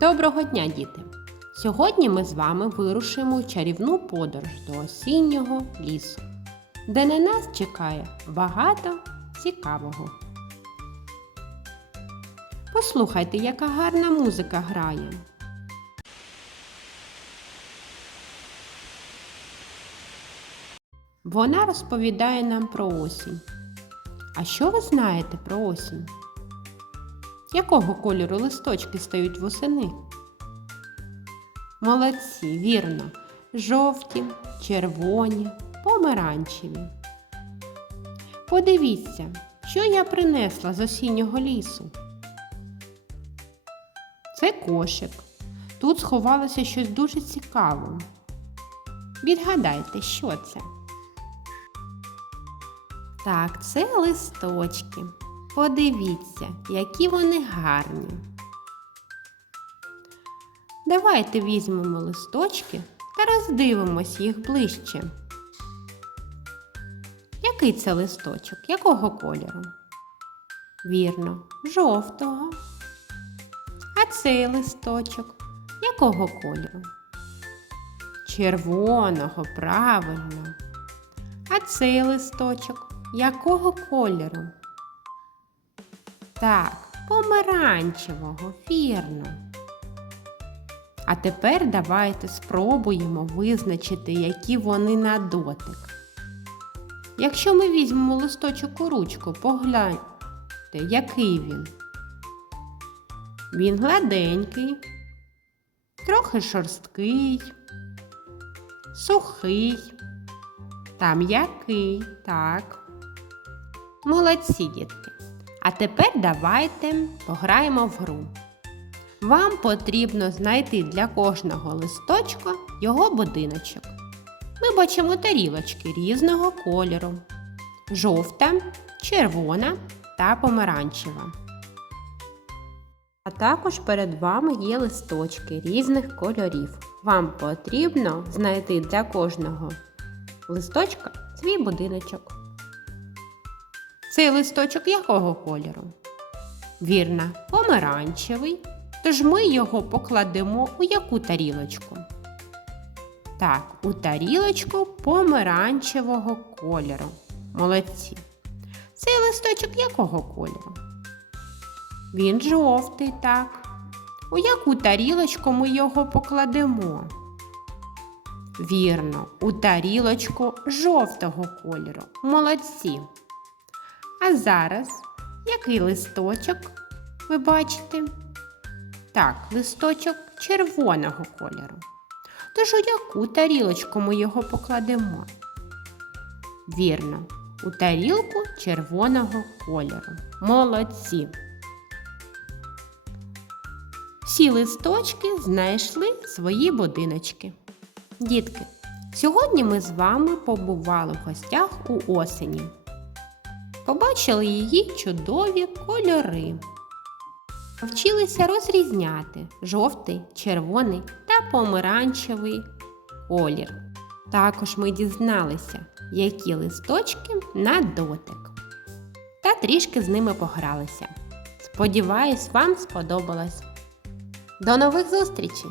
Доброго дня, діти! Сьогодні ми з вами вирушимо у чарівну подорож до осіннього лісу, де на нас чекає багато цікавого. Послухайте, яка гарна музика грає. Вона розповідає нам про осінь. А що ви знаєте про осінь? Якого кольору листочки стають восени? Молодці, вірно. Жовті, червоні, помаранчеві. Подивіться, що я принесла з осіннього лісу. Це кошик. Тут сховалося щось дуже цікаве. Відгадайте, що це? Так, це листочки. Подивіться, які вони гарні. Давайте візьмемо листочки та роздивимось їх ближче. Який це листочок? Якого кольору? Вірно, жовтого. А цей листочок якого кольору? Червоного, правильно. А цей листочок якого кольору? Так, помаранчевого, вірно. А тепер давайте спробуємо визначити, які вони на дотик. Якщо ми візьмемо листочок у ручку, погляньте, який він. Він гладенький, трохи шорсткий, сухий та м'який, так. Молодці, дітки. А тепер давайте пограємо в гру. Вам потрібно знайти для кожного листочка його будиночок. Ми бачимо тарілочки різного кольору: жовта, червона та помаранчева. А також перед вами є листочки різних кольорів. Вам потрібно знайти для кожного листочка свій будиночок. Цей листочок якого кольору? Вірно, помаранчевий. Тож ми його покладемо у яку тарілочку? Так, у тарілочку помаранчевого кольору. Молодці. Цей листочок якого кольору? Він жовтий, так. У яку тарілочку ми його покладемо? Вірно, у тарілочку жовтого кольору. Молодці. А зараз який листочок ви бачите? Так, листочок червоного кольору. Тож у яку тарілочку ми його покладемо? Вірно, у тарілку червоного кольору. Молодці. Всі листочки знайшли свої будиночки. Дітки, сьогодні ми з вами побували в гостях у осені. Побачили її чудові кольори. Вчилися розрізняти жовтий, червоний та помаранчевий колір. Також ми дізналися, які листочки на дотик. Та трішки з ними погралися. Сподіваюсь, вам сподобалось. До нових зустрічей!